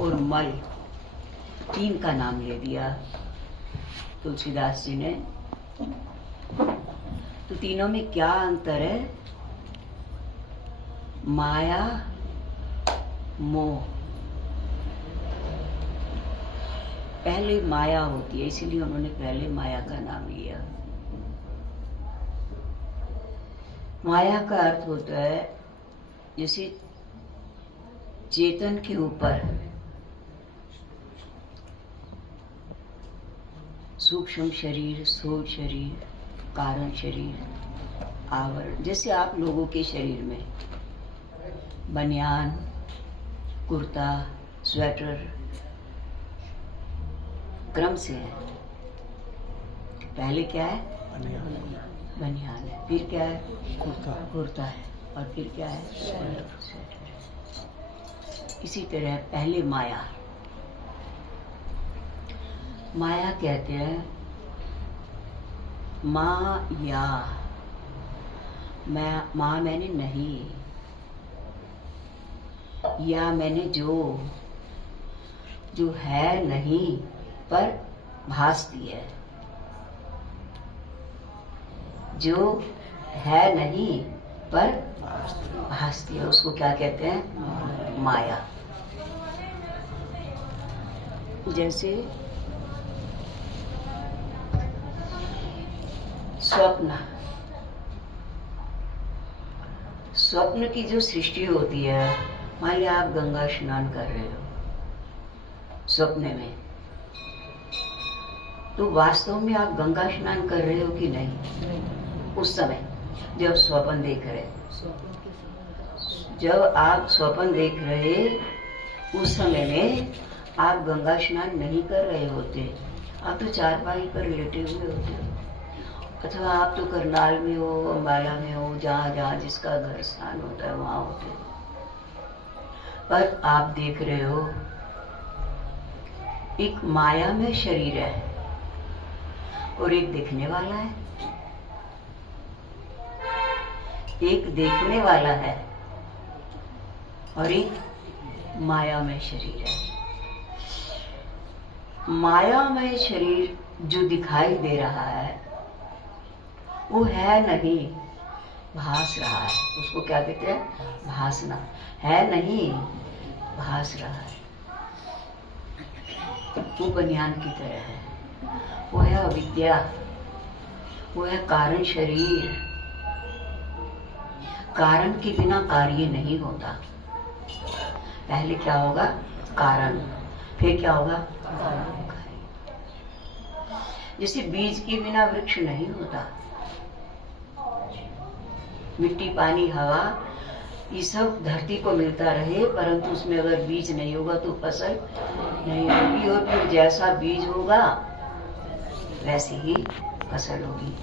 और मल, तीन का नाम ले दिया तुलसीदास जी ने। तो तीनों में क्या अंतर है? माया, मोह। पहले माया होती है, इसीलिए उन्होंने पहले माया का नाम लिया। माया का अर्थ होता है जैसे चेतन के ऊपर सूक्ष्म शरीर, स्थूल शरीर, कारण शरीर, आवरण। जैसे आप लोगों के शरीर में बनियान, कुर्ता, स्वेटर क्रम से है। पहले क्या है? बनियान है, फिर क्या है? कुर्ता है, और फिर क्या है? स्वेटर। इसी तरह पहले माया। माया कहते हैं माया। माँ मैंने नहीं, या मैंने जो है नहीं पर भासती है। जो है नहीं पर भासती है, उसको क्या कहते हैं? माया। जैसे स्वप्न, स्वप्न की जो सृष्टि होती है, मान लिया आप गंगा स्नान कर रहे हो स्वप्न में, तो वास्तव में आप गंगा स्नान कर रहे हो कि नहीं? उस समय जब स्वप्न देख रहे, जब आप स्वप्न देख रहे, उस समय में आप गंगा स्नान नहीं कर रहे होते। आप तो चारपाई पर लेटे हुए होते हो, अथवा आप तो करनाल में हो, अम्बाला में हो, जहाँ जहाँ जिसका घर स्नान होता है वहाँ होते हो। पर आप देख रहे हो एक माया में शरीर है और एक देखने वाला है। एक देखने वाला है और एक माया में शरीर है। माया में शरीर जो दिखाई दे रहा है वो है नहीं, भास रहा है। उसको क्या कहते हैं? भासना। है नहीं, भास रहा है। वो बनियान की तरह है, वो है अविद्या, वो है कारण शरीर। कारण के बिना कार्य नहीं होता। पहले क्या होगा? कारण, फिर क्या होगा? जैसे बीज के बिना वृक्ष नहीं होता। मिट्टी, पानी, हवा, ये सब धरती को मिलता रहे, परंतु उसमें अगर बीज नहीं होगा तो फसल नहीं होगी, और फिर जैसा बीज होगा वैसी ही फसल होगी।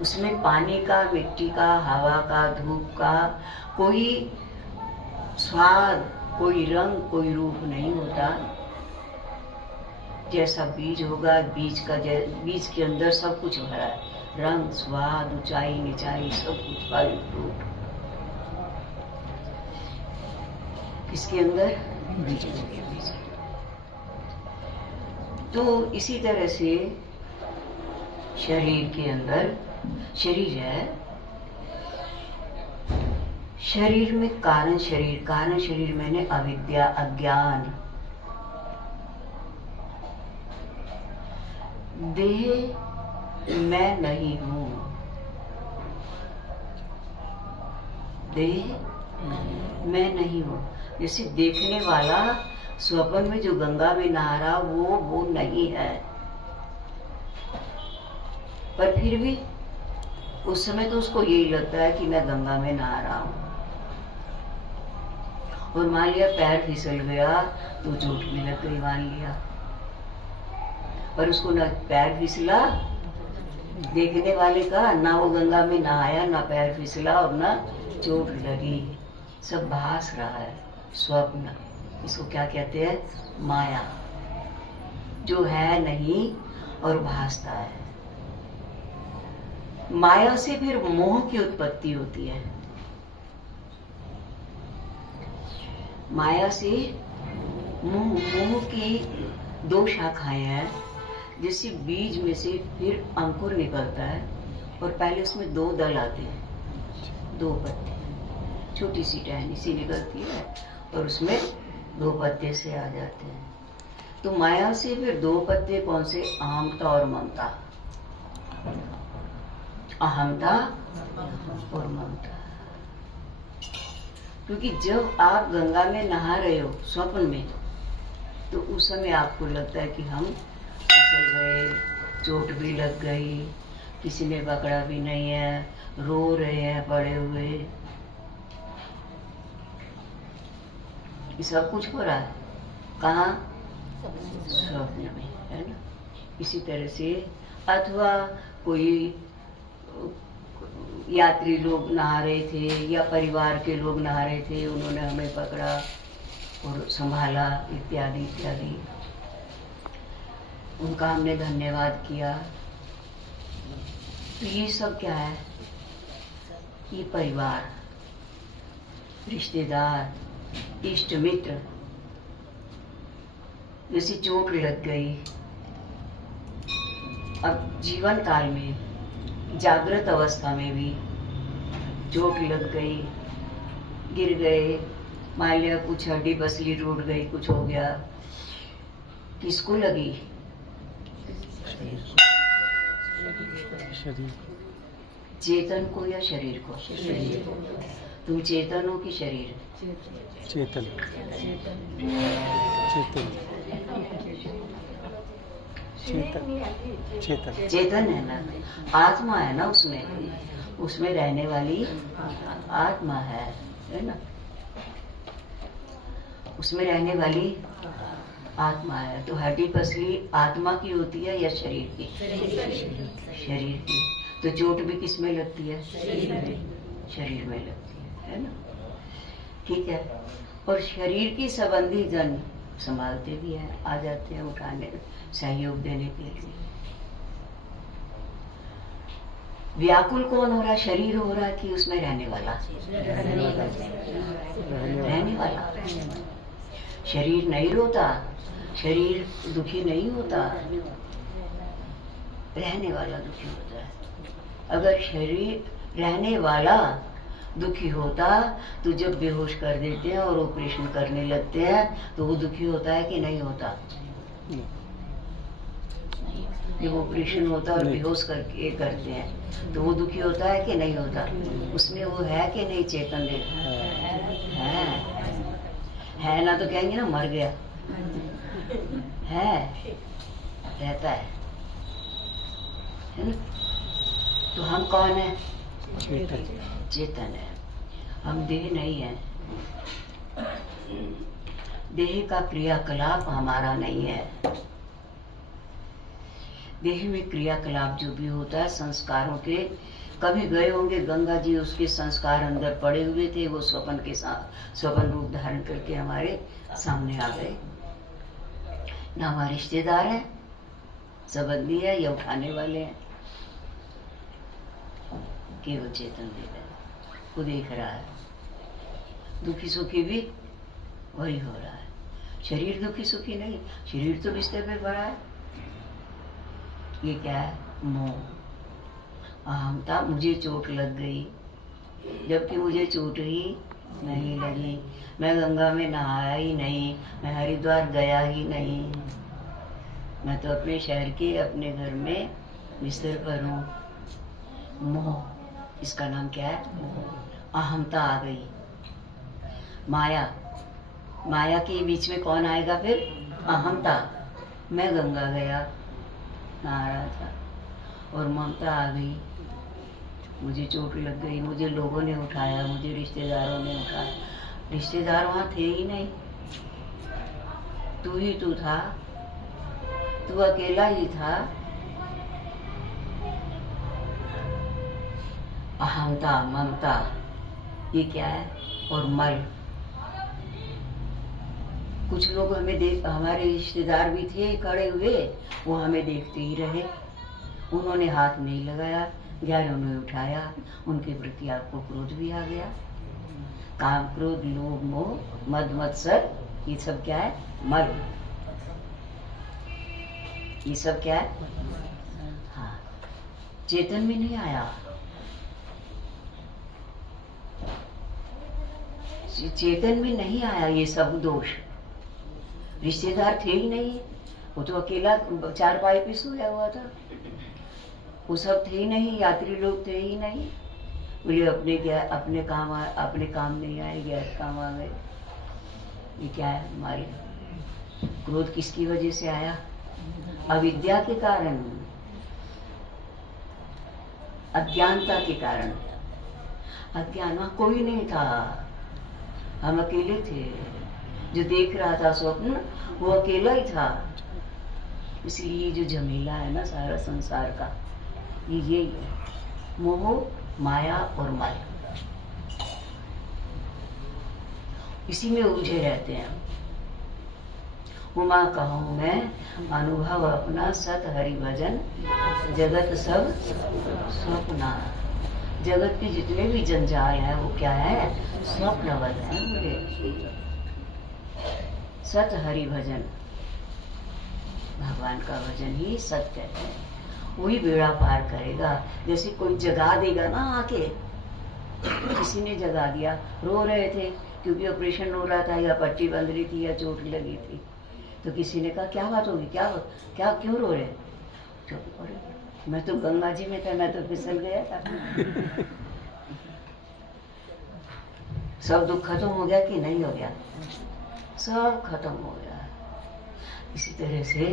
उसमें पानी का, मिट्टी का, हवा का, धूप का कोई स्वाद, कोई रंग, कोई रूप नहीं होता। जैसा बीज होगा, बीज के अंदर सब कुछ भरा है, रंग, स्वाद, ऊंचाई, निचाई, सब कुछ, फल, फ्रूट। किसके अंदर? बीज के अंदर। तो इसी तरह से शरीर के अंदर शरीर है। शरीर में कारण शरीर, कारण शरीर मैंने अविद्या, अज्ञान। देह मैं नहीं हूँ, देह मैं नहीं हूँ। जैसे देखने वाला स्वप्न में जो गंगा में नहा रहा वो नहीं है, पर फिर भी उस समय तो उसको यही लगता है कि मैं गंगा में नहा रहा हूँ। और मान लिया पैर फिसल गया तो चोट में लग गई, मान लिया, पर उसको न पैर फिसला देखने वाले का, ना वो गंगा में नहाया, ना पैर फिसला और ना चोट लगी, सब भास रहा है। स्वप्न, इसको क्या कहते हैं? माया, जो है नहीं और भासता है। माया से फिर मोह की उत्पत्ति होती है। माया से मोह की दो शाखाएं हैं, जैसे बीज में से फिर अंकुर निकलता है और पहले उसमें दो दल आते हैं, दो पत्ते, छोटी सी टहनी सी निकलती है और उसमें दो पत्ते से आ जाते हैं। तो माया से फिर दो पत्ते कौन से? अहमता और ममता। अहमता और ममता। क्योंकि जब आप गंगा में नहा रहे हो स्वप्न में, तो उस समय आपको लगता है कि हम फिसल गए, चोट भी लग गई, किसी ने पकड़ा भी नहीं है, रो रहे हैं पड़े हुए, ये सब कुछ हो रहा है कहाँ? स्वप्न में, है ना। इसी तरह से अथवा कोई यात्री लोग नहा रहे थे या परिवार के लोग नहा रहे थे, उन्होंने हमें पकड़ा और संभाला, इत्यादि इत्यादि, उनका हमने धन्यवाद किया। तो ये सब क्या है? ये परिवार, रिश्तेदार, इष्ट मित्र। जैसे चोट लग गई, अब जीवन काल में, जागृत अवस्था में भी चोट लग गई, गिर गए, मान लिया कुछ हड्डी पसली टूट गई, कुछ हो गया, किसको लगी? शरीर, चेतन को या शरीर को? तुम चेतन हो कि शरीर? चेतन, चेतन, चेतन, चेतन, चेतन है ना, आत्मा है ना, उसमें रहने वाली आत्मा है ना, उसमें रहने वाली आत्मा है। तो हड्डी पसली आत्मा की होती है या शरीर की? शरीर की। तो चोट भी किस में लगती है? शरीर में लगती है ना। ठीक है। और शरीर की संबंधी जन संभालते भी हैं, आ जाते हैं उठाने, सहयोग देने के लिए। व्याकुल कौन हो रहा है? शरीर हो रहा है कि उसमें रहने वाला? रहने वाला। शरीर नहीं रोता, शरीर दुखी नहीं होता, रहने वाला दुखी होता है। अगर शरीर रहने वाला दुखी होता तो जब बेहोश कर देते हैं और ऑपरेशन करने लगते हैं तो वो दुखी होता है कि नहीं होता? जब ऑपरेशन होता है और बेहोश करके करते हैं तो वो दुखी होता है कि नहीं होता? उसमें वो है कि नहीं? चेतन है ना, तो कहेंगे ना मर गया, है, रहता है ना। तो हम कौन है? चेतन है। हम देह नहीं है। देह का क्रियाकलाप हमारा नहीं है। देह में क्रियाकलाप जो भी होता है संस्कारों के, कभी गए होंगे गंगा जी, उसके संस्कार अंदर पड़े हुए थे, वो स्वप्न के साथ स्वप्न रूप धारण करके हमारे सामने आ गए। ना हमारे रिश्तेदार हैं, संबंधी है या उठाने वाले हैं, केवल चेतन देव है, वो देख रहा है। दुखी सुखी भी वही हो रहा है। शरीर दुखी सुखी नहीं, शरीर तो बिस्तर पे पड़ा है। ये क्या है? मोह, अहमता। मुझे चोट लग गई, जबकि मुझे चोट ही नहीं लगी। मैं गंगा में नहाया ही नहीं, मैं हरिद्वार गया ही नहीं, मैं तो अपने शहर के अपने घर में बिस्तर पर हूँ। मोह, इसका नाम क्या है? अहमता आ गई। माया, माया के बीच में कौन आएगा फिर? अहमता। मैं गंगा गया, नहा रहा था और ममता आ गई, मुझे चोट लग गई, मुझे लोगों ने उठाया, मुझे रिश्तेदारों ने उठाया। रिश्तेदार वहां थे ही नहीं, तू ही तू था, तू अकेला ही था। अहंता, ममता, ये क्या है? और मल। कुछ लोग हमें देख, हमारे रिश्तेदार भी थे खड़े हुए, वो हमें देखते ही रहे, उन्होंने हाथ नहीं लगाया, ग्यारह ने उठाया, उनके प्रति आपको क्रोध भी आ गया। काम, क्रोध, लोभ, मोह, मद मत्सर, ये सब क्या है? मल, ये सब क्या है? हाँ, चेतन में नहीं आया। चेतन में नहीं आया ये सब दोष। रिश्तेदार थे ही नहीं, वो तो अकेला चारपाई पे सोया हुआ था। वो सब थे ही नहीं, यात्री लोग थे ही नहीं। बोले अपने काम नहीं आए, गैर काम आ गए। ये क्या है? हमारे क्रोध किसकी वजह से आया? अविद्या के कारण, अज्ञानता के कारण। अज्ञान, वहां कोई नहीं था, हम अकेले थे। जो देख रहा था स्वप्न, वो अकेला ही था। इसलिए जो झमेला है ना सारा संसार का, ये यही है, मोह, माया और मल। इसी में उलझे रहते हैं। उमा कहूँ मैं अनुभव अपना सत हरि भजन, जगत सब स्वप्ना। जगत के जितने भी जंजाल हैं वो क्या है? स्वप्नवत है। बोले सत हरि भजन, भगवान का भजन ही सत्य है। वही बेड़ा पार करेगा। जैसे कोई जगा देगा ना आके, किसी ने जगा दिया, रो रहे थे क्योंकि ऑपरेशन हो रहा था या पट्टी बंध रही थी या चोट लगी थी, तो किसी ने कहा क्या बात होगी, क्या क्यों रो रहे? अरे मैं तो गंगा जी में था, मैं तो फिसल गया था। सब दुख खत्म हो गया कि नहीं हो गया? सब खत्म हो गया। इसी तरह से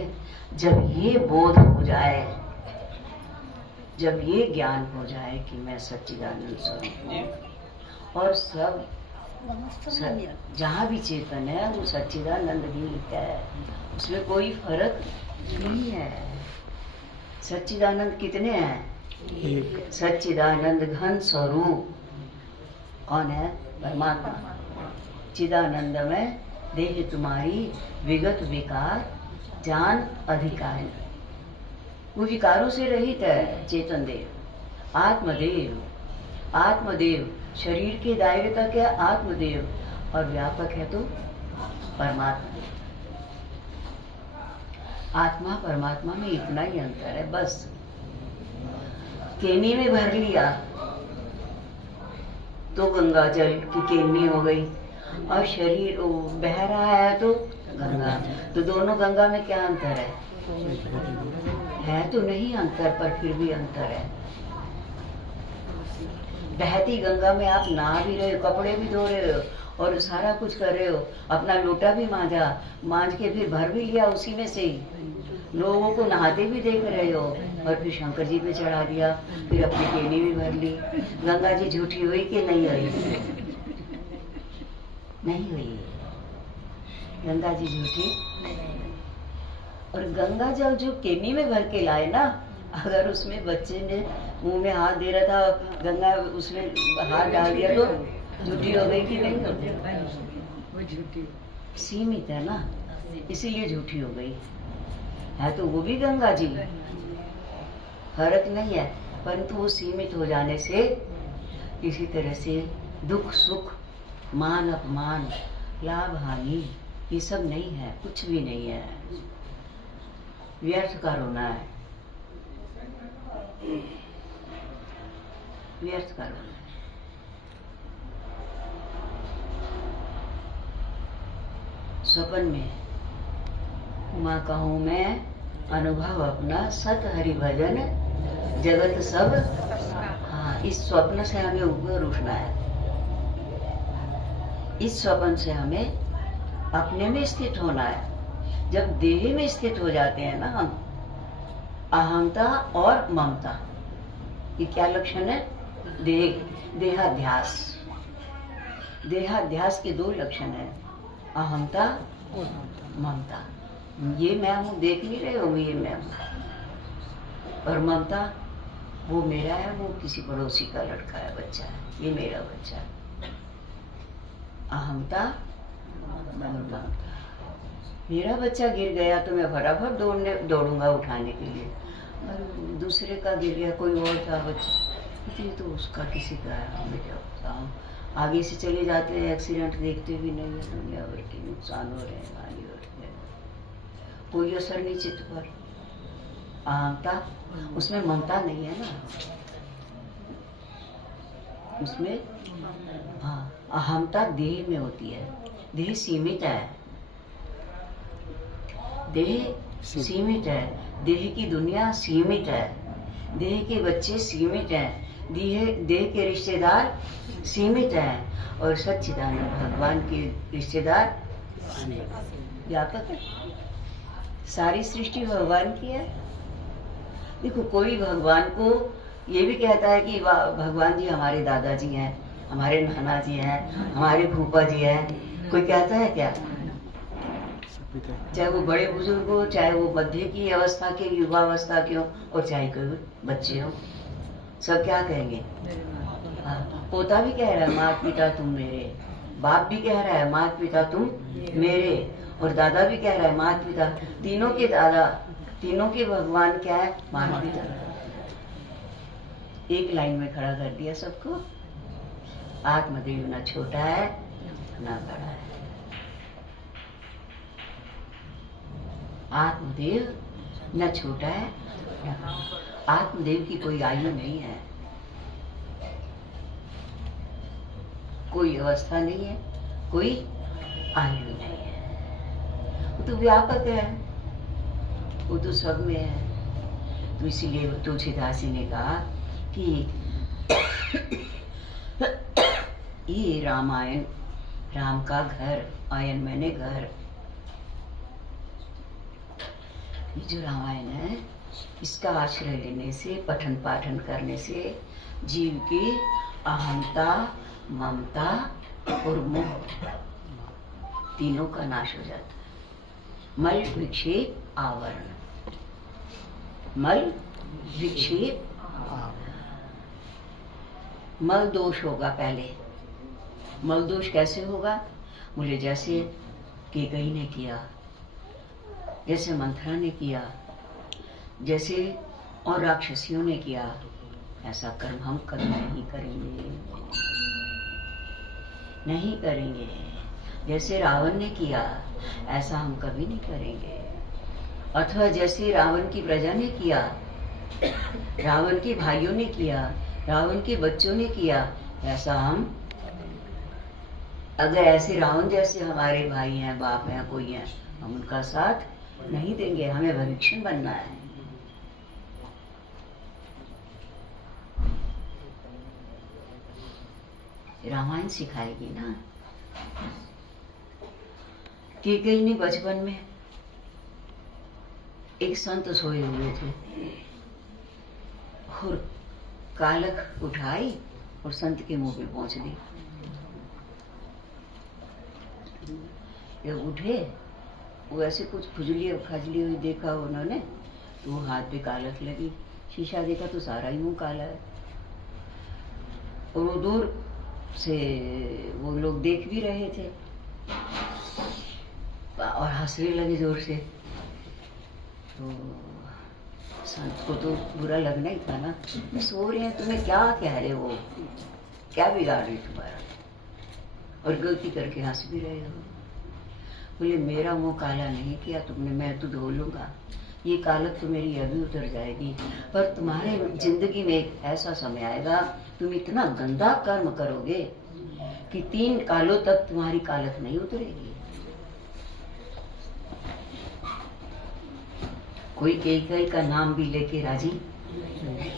जब ये बोध हो जाए, जब ये ज्ञान हो जाए कि मैं सच्चिदानंद स्वरूप हूँ और सब जहाँ भी चेतन है वो सच्चिदानंद ही है, उसमें कोई फर्क नहीं है। सच्चिदानंद कितने हैं? सच्चिदानंद घन स्वरूप कौन है? परमात्मा। चिदानंद में देह तुम्हारी विगत विकार जान अधिकारी। वो विकारों से रहित है चेतन देव। आत्मदेव, आत्मदेव शरीर के दायरे तक है आत्मदेव, और व्यापक है तो परमात्मा। आत्मा परमात्मा में इतना ही अंतर है बस। केनी में भर लिया तो गंगा जल की केनी हो गई, और शरीर बह रहा है तो गंगा। तो दोनों गंगा में क्या अंतर है तो नहीं अंतर, पर फिर भी अंतर है। बहती गंगा में आप नहा भी रहे हो, कपड़े भी धो रहे हो और सारा कुछ कर रहे हो, अपना लोटा भी मांझ के फिर भर भी लिया उसी में से ही, लोगों को नहाते भी देख रहे हो, और फिर शंकर जी पे चढ़ा दिया, फिर अपनी केनी भी भर ली। गंगा जी झूठी हुई कि नहीं हुई? नहीं हुई। गंगा जी झूठी। और गंगा जल जो केनी में भर के लाए ना, अगर उसमें बच्चे ने मुंह में हाथ दे रहा था, गंगा उसमें हाथ डाल दिया तो झूठी हो गई कि नहीं? वो झूठी सीमित है ना, इसीलिए झूठी हो गई है। तो वो भी गंगा जी, फर्क नहीं है, परंतु वो सीमित हो जाने से किसी तरह से दुख सुख, मान अपमान, लाभ हानि, ये सब नहीं है, कुछ भी नहीं है। व्यर्थ का रोना है, व्यर्थ का रोना है। स्वप्न में माँ कहूँ मैं अनुभव अपना सत हरि भजन, जगत सब। हाँ, इस स्वप्न से हमें ऊपर उठना है। इस स्वप्न से हमें अपने में स्थित होना है। जब देह में स्थित हो जाते हैं ना हम, अहंता और ममता, ये क्या लक्षण है? देहाध्यास। देहाध्यास के दो लक्षण है, अहंता ममता। ये मैं हूँ, देख नहीं रहे हो, ये मैं हूँ। और ममता, वो मेरा है, वो किसी पड़ोसी का लड़का है, बच्चा है, ये मेरा बच्चा है। अहंता ममता। मेरा बच्चा गिर गया तो मैं फटाफट दौड़ूंगा उठाने के लिए, और दूसरे का गिर गया, कोई और था बच्चा, ये तो उसका किसी का है, मैं क्या बताऊँ। आगे से चले जाते हैं, एक्सीडेंट देखते भी नहीं है, दुनिया भर के नुकसान हो रहे हैं, हानि हो रही है। कोई असर नहीं चित्त पर। अहंता, उसमें ममता नहीं है ना, उसमें हाँ अहमता देह में होती है। देह सीमित है, देह सीमित है, देह की दुनिया सीमित है, देह के बच्चे सीमित हैं, देह के रिश्तेदार सीमित हैं, और सच्चिदानंद भगवान के रिश्तेदार व्यापक है। सारी सृष्टि भगवान की है। देखो, कोई भगवान को ये भी कहता है कि भगवान जी हमारे दादाजी हैं, हमारे नाना जी हैं, हमारे फूफा जी हैं, कोई कहता है क्या? चाहे वो बड़े बुजुर्ग हो, चाहे वो मध्य की अवस्था के, युवावस्था के हो, और चाहे कोई बच्चे हो, सब क्या कहेंगे? पोता भी कह रहा है माता पिता तुम मेरे, बाप भी कह रहा है माता पिता तुम मेरे, और दादा भी कह रहा है माता पिता, तीनों के दादा, तीनों के भगवान क्या है? माता पिता। एक लाइन में खड़ा कर दिया सबको। आत्मदेव न छोटा है न बड़ा है, आत्मदेव न छोटा है न बड़ा। आत्मदेव की कोई आयु नहीं है, कोई अवस्था नहीं है, कोई आयु नहीं है। वो तो व्यापक है, वो तो सब में है। तो इसीलिए तुलसीदास जी ने कहा कि ये रामायण, राम का घर, आयन मैंने घर, ये जो रामायण है इसका आश्रय लेने से, पठन पाठन करने से जीव की अहंता, ममता और मोह तीनों का नाश हो जाता है। मल विक्षेप आवरण, मल विक्षेप, मल दोष होगा पहले। मल दोष कैसे होगा? बोले जैसे केकई ने किया, जैसे मंथरा ने किया, जैसे और राक्षसियों ने किया, ऐसा कर्म हम कभी नहीं करेंगे, नहीं करेंगे। जैसे रावण ने किया ऐसा हम कभी नहीं करेंगे। अथवा जैसे रावण की प्रजा ने किया, रावण के भाइयों ने किया, रावण के बच्चों ने किया, ऐसा हम, अगर ऐसे रावण जैसे हमारे भाई हैं, बाप हैं, कोई हैं, हम उनका साथ नहीं देंगे। हमें भविष्य बनना है। रामायण सिखाएगी ना। केकई ने बचपन में एक संत सोए हुए थे और कालख उठाई और संत के मुंह पे पहुंच दी। जब उठे, वो ऐसे कुछ खुजली हुई देखा उन्होंने, तो वो हाथ पे कालख लगी। शीशा देखा तो सारा ही मुंह काला है। और वो दूर से वो लोग देख भी रहे थे और हंसने लगे जोर से। तो संत को तो बुरा लगना ही था ना। सो रहे हैं, तुम्हें क्या कह रहे हो, क्या बिगाड़ रही तुम्हारा, और गलती करके हंस भी रहे हो। बोले मेरा मुंह काला नहीं किया तुमने, मैं तो धो लूंगा, ये कालक तो मेरी अभी उतर जाएगी, पर तुम्हारे जिंदगी में एक ऐसा समय आएगा तुम इतना गंदा कर्म करोगे कि 3 कालों तक तुम्हारी कालक नहीं उतरेगी। कोई केकई का नाम भी लेके राजी नहीं है,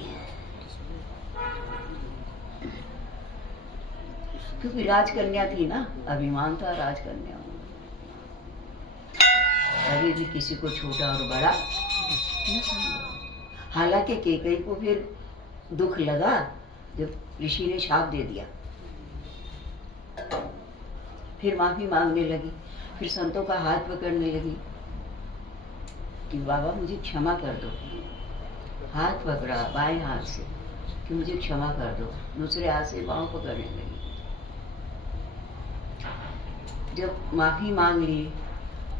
क्योंकि राजकन्या थी ना, अभिमान था राजकन्या। कभी भी किसी को छोटा और बड़ा न समझो। हालांकि केकई को फिर दुख लगा जब ऋषि ने शाप दे दिया, फिर माफी मांगने लगी, फिर संतों का हाथ पकड़ने लगी कि बाबा मुझे क्षमा कर दो। हाथ पकड़ा बाएं हाथ से कि मुझे क्षमा कर दो, दूसरे हाथ से पांव पकड़ने लगी। जब माफी मांग ली,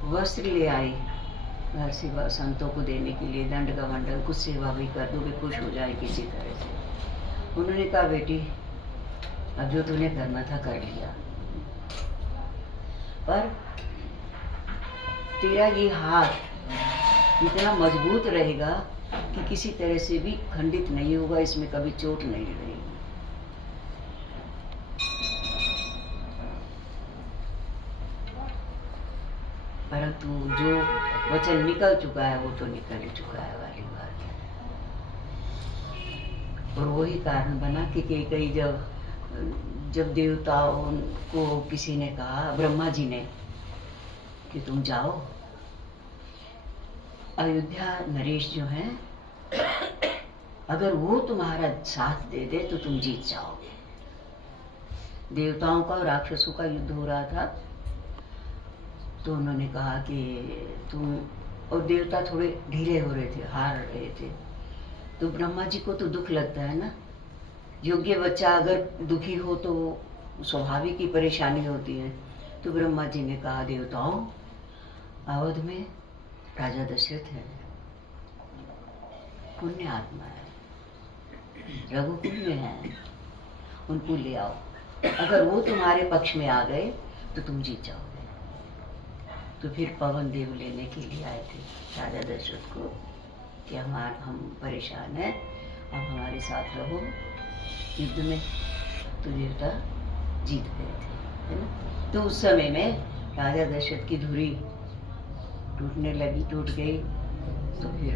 वस्त्र ले आई घर से संतों को देने के लिए, दंड का मंडल, कुछ सेवा भी कर दो कि खुश हो जाए किसी तरह से। उन्होंने कहा बेटी अब जो तूने करना था कर लिया, पर तेरा ये हाथ इतना मजबूत रहेगा कि किसी तरह से भी खंडित नहीं होगा, इसमें कभी चोट नहीं रहेगी। परंतु जो वचन निकल चुका है वो तो निकल ही चुका है वाली बात है। और वही कारण बना कि कई जब देवताओं को किसी ने कहा, ब्रह्मा जी ने, कि तुम जाओ अयोध्या नरेश जो है, अगर वो तुम्हारा साथ दे दे तो तुम जीत जाओगे। देवताओं का और राक्षसों का युद्ध हो रहा था, तो उन्होंने कहा कि तुम, और देवता थोड़े ढीले हो रहे थे, हार रहे थे। तो ब्रह्मा जी को तो दुख लगता है ना, योग्य बच्चा अगर दुखी हो तो स्वाभाविक ही परेशानी होती है। तो ब्रह्मा जी ने कहा, देवताओं, अवध में राजा दशरथ है, पुण्य आत्मा है, रघुकुल में है, उनको ले आओ। अगर वो तुम्हारे पक्ष में आ गए तो तुम जीत जाओगे। तो फिर पवन देव लेने के लिए आए थे राजा दशरथ को कि हम परेशान हैं, अब हमारे साथ रहो युद्ध में। तो देवता जीत गए थे, है ना। तो उस समय में राजा दशरथ की धुरी टूटने लगी, टूट गई। तो फिर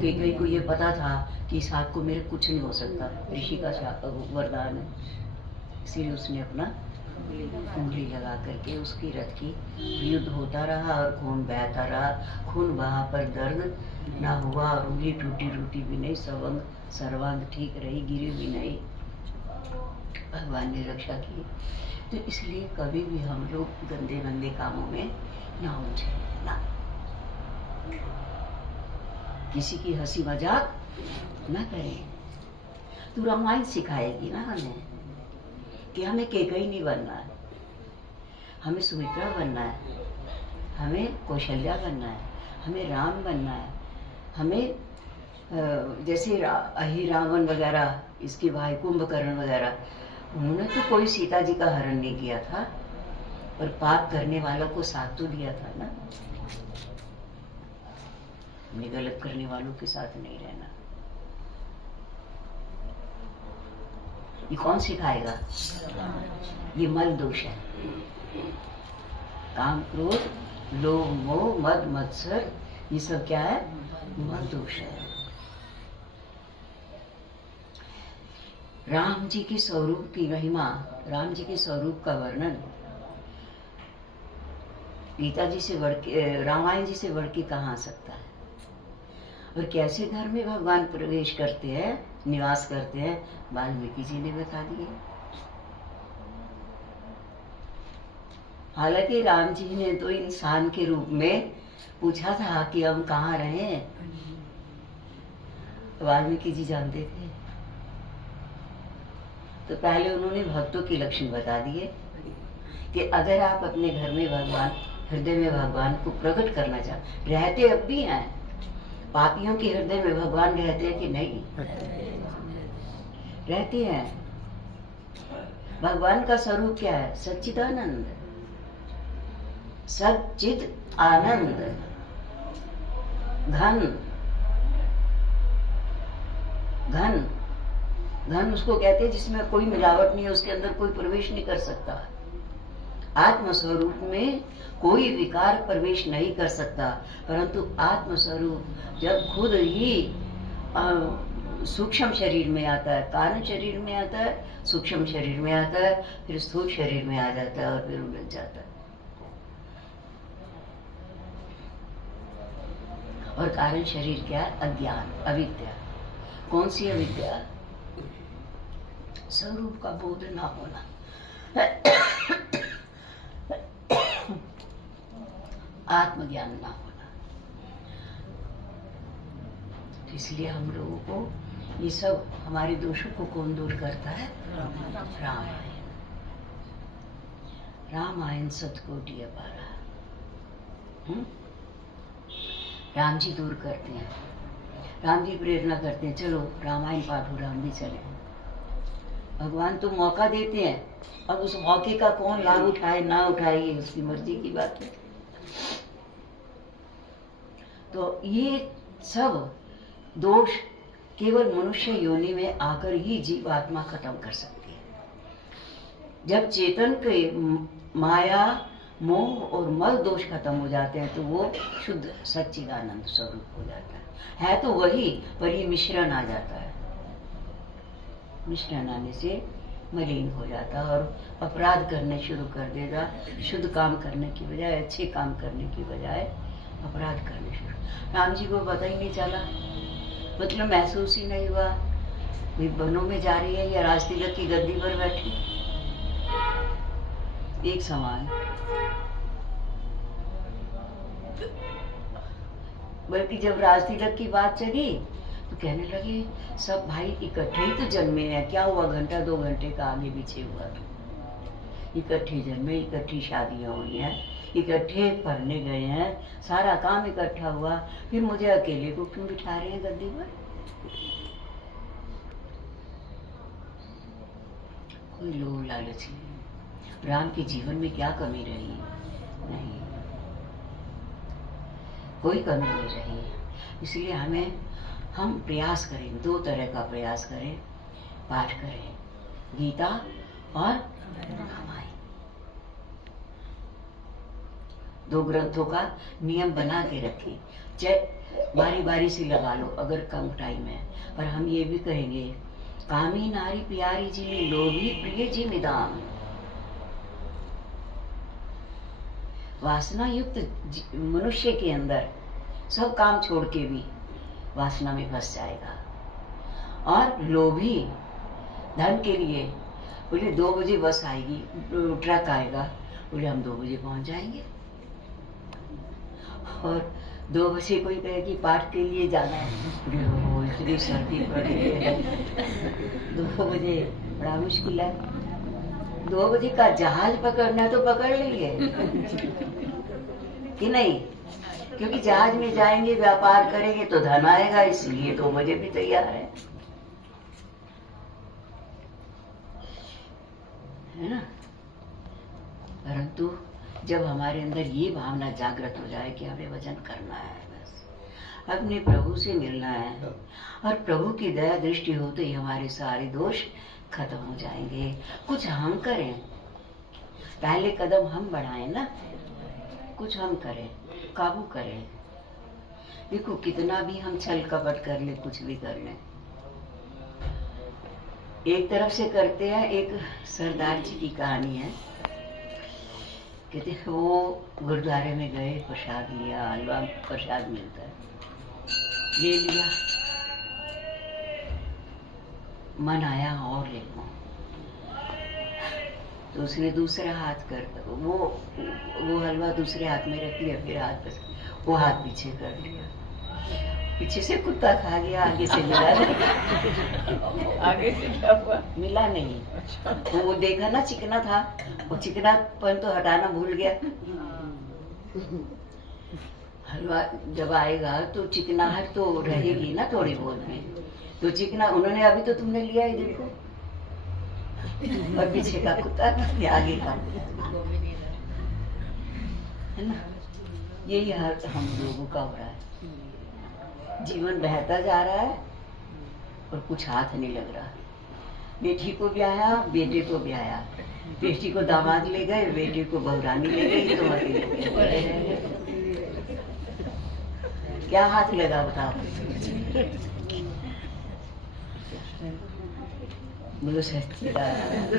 कैकेयी को ये पता था कि इस हाथ को मेरे कुछ नहीं हो सकता, ऋषि का वरदान है, इसीलिए उसने अपना उंगली लगा करके उसकी रथ की, युद्ध होता रहा और खून बहता रहा। खून बहा पर दर्द ना हुआ, और उंगली टूटी भी नहीं, सर्वांग ठीक रही, गिरी भी नहीं, भगवान ने रक्षा की। तो इसलिए कभी भी हम लोग गंदे मंदे कामों में ना उलझे, ना किसी की हंसी मजाक ना करें। तो रामायण सिखाएगी ना हमें कि हमें कैकेयी नहीं बनना है, हमें सुमित्रा बनना है, हमें कौशल्या बनना है, हमें राम बनना है। हमें जैसे रावण वगैरह, इसके भाई कुंभकर्ण वगैरह, उन्होंने तो कोई सीता जी का हरण नहीं किया था, पर पाप करने वालों को साथ तो दिया था ना। हमें गलत करने वालों के साथ नहीं रहना। ये कौन सिखाएगा? ये मल दोष है। काम, क्रोध, लोभ, मोह, मद, मत्सर, ये सब क्या है? मल दोष है। राम जी के स्वरूप की महिमा, राम जी के स्वरूप का वर्णन गीता जी से बढ़ के, रामायण जी से बढ़ के कहाँ आ सकता है? और कैसे घर में भगवान प्रवेश करते हैं, निवास करते हैं, वाल्मीकि जी ने बता दिए। हालांकि राम जी ने तो इंसान के रूप में पूछा था कि हम कहाँ रहे, वाल्मीकि जी जानते थे। तो पहले उन्होंने भक्तों के लक्षण बता दिए कि अगर आप अपने घर में भगवान, हृदय में भगवान को प्रकट करना चाहते, रहते अब भी हैं, पापियों के हृदय में भगवान रहते हैं कि नहीं? रहते हैं। भगवान का स्वरूप क्या है? सच्चिदानंद, सच्चिद आनंद, घन घन घन उसको कहते हैं जिसमें कोई मिलावट नहीं है, उसके अंदर कोई प्रवेश नहीं कर सकता। आत्मस्वरूप में कोई विकार प्रवेश नहीं कर सकता, परंतु आत्मस्वरूप जब खुद ही सूक्ष्म शरीर में आता है, कारण शरीर में आता है, सूक्ष्म शरीर में आता है, फिर स्थूल शरीर में आ जाता है और फिर उलझ जाता है। और कारण शरीर क्या है? अज्ञान, अविद्या। कौन सी अविद्या? स्वरूप का बोध ना होना, आत्मज्ञान ना होना। इसलिए हम लोगों को ये सब, हमारे दोषों को कौन दूर करता है? रामायण। रामायण सतकोटि अपारा। राम जी दूर करते हैं, राम जी प्रेरणा करते हैं, चलो रामायण पाठो, राम भी चले। भगवान तो मौका देते हैं, अब उस मौके का कौन लाभ उठाए ना उठाए, ये उसकी मर्जी की बात है। तो ये सब दोष केवल मनुष्य योनि में आकर ही जीवात्मा खत्म कर सकती है। जब चेतन के माया, मोह और मल दोष खत्म हो जाते हैं तो वो शुद्ध सच्चिदानंद स्वरूप हो जाता है तो वही, पर ये मिश्रण आ जाता है। मिश्रण आने से मलिन हो जाता है और अपराध करने शुरू कर देगा। शुद्ध काम करने की बजाय, अच्छे काम करने की बजाय अपराध करने शुरू। राम जी को पता ही नहीं चला, मतलब महसूस ही नहीं हुआ वे वनों में जा रही है या राजतिलक की गद्दी पर बैठी, एक समान। बल्कि जब राजतिलक की बात चली तो कहने लगे सब भाई इकट्ठे ही तो जन्मे हैं, क्या हुआ घंटा 2 घंटे का आगे पीछे हुआ तो इकट्ठे जन्मे, इकट्ठी शादियां हुई हैं, इकट्ठे पढ़ने गए हैं, सारा काम इकट्ठा हुआ, फिर मुझे अकेले को क्यों बिठा रहे हैं गद्दी पर? कोई लोभ लालच नहीं। राम के जीवन में क्या कमी रही? नहीं, कोई कमी नहीं रही। इसलिए हम प्रयास करें, 2 तरह का प्रयास करें, पाठ करें, गीता और रामायण। 2 ग्रंथों का नियम बना के रखें, चाहे बारी बारी से लगा लो अगर कम टाइम है। पर हम ये भी कहेंगे, कामी नारी प्यारी जी में लोभी प्रिय जी निदान। वासना युक्त मनुष्य के अंदर सब काम छोड़ के भी वासना में फंस जाएगा। और लोभी धन के लिए बोले 2 बजे बस आएगी, ट्रक आएगा, बोले हम 2 बजे पहुंच जाएंगे। और 2 बजे कोई कहे कि पाठ के लिए जाना है, इतनी सर्दी पड़ रही है, 2 बजे बड़ा मुश्किल है। 2 बजे का जहाज पकड़ना तो पकड़ लेंगे कि नहीं, क्योंकि जहाज में जाएंगे, व्यापार करेंगे तो धन आएगा, इसलिए 2 बजे भी तैयार है ना। परंतु जब हमारे अंदर ये भावना जागृत हो जाए कि हमें भजन करना है, बस अपने प्रभु से मिलना है, और प्रभु की दया दृष्टि होते ही हमारे सारे दोष खत्म हो जाएंगे। कुछ हम करें, पहले कदम हम बढ़ाएं ना, कुछ हम करें, काबू करें। देखो कितना भी हम छल कपट कर ले, कुछ भी कर लें, एक तरफ से करते हैं। एक सरदार जी की कहानी है, कहते वो गुरुद्वारे में गए, प्रसाद लिया, हलवा प्रसाद मिलता है, ले लिया, मन आया और ले लो, तो उसने दूसरा हाथ कर वो हलवा दूसरे हाथ में रख लिया, फिर वो हाथ पीछे कर लिया, पीछे से कुत्ता खा गया, आगे से मिला नहीं। आगे से क्या हुआ? मिला नहीं। वो देखा ना चिकना था, वो चिकनापन तो हटाना भूल गया। हलवा जब आएगा तो चिकनाहट तो रहेगी ना थोड़ी बहुत में, तो चिकना उन्होंने अभी तो तुमने लिया ही देखो, और पीछे का कुत्ता आगे का, है ना। यही हाल हम लोगों का हो रहा है। जीवन बहता जा रहा है और कुछ हाथ नहीं लग रहा। बेटी को ब्याया, बेटे को ब्याया, बेटी को दामाद ले गए, बेटे को बहुरानी ले गई, तो अकेले क्या हाथ लगा बताओ। बोलो सच्चिदानंद।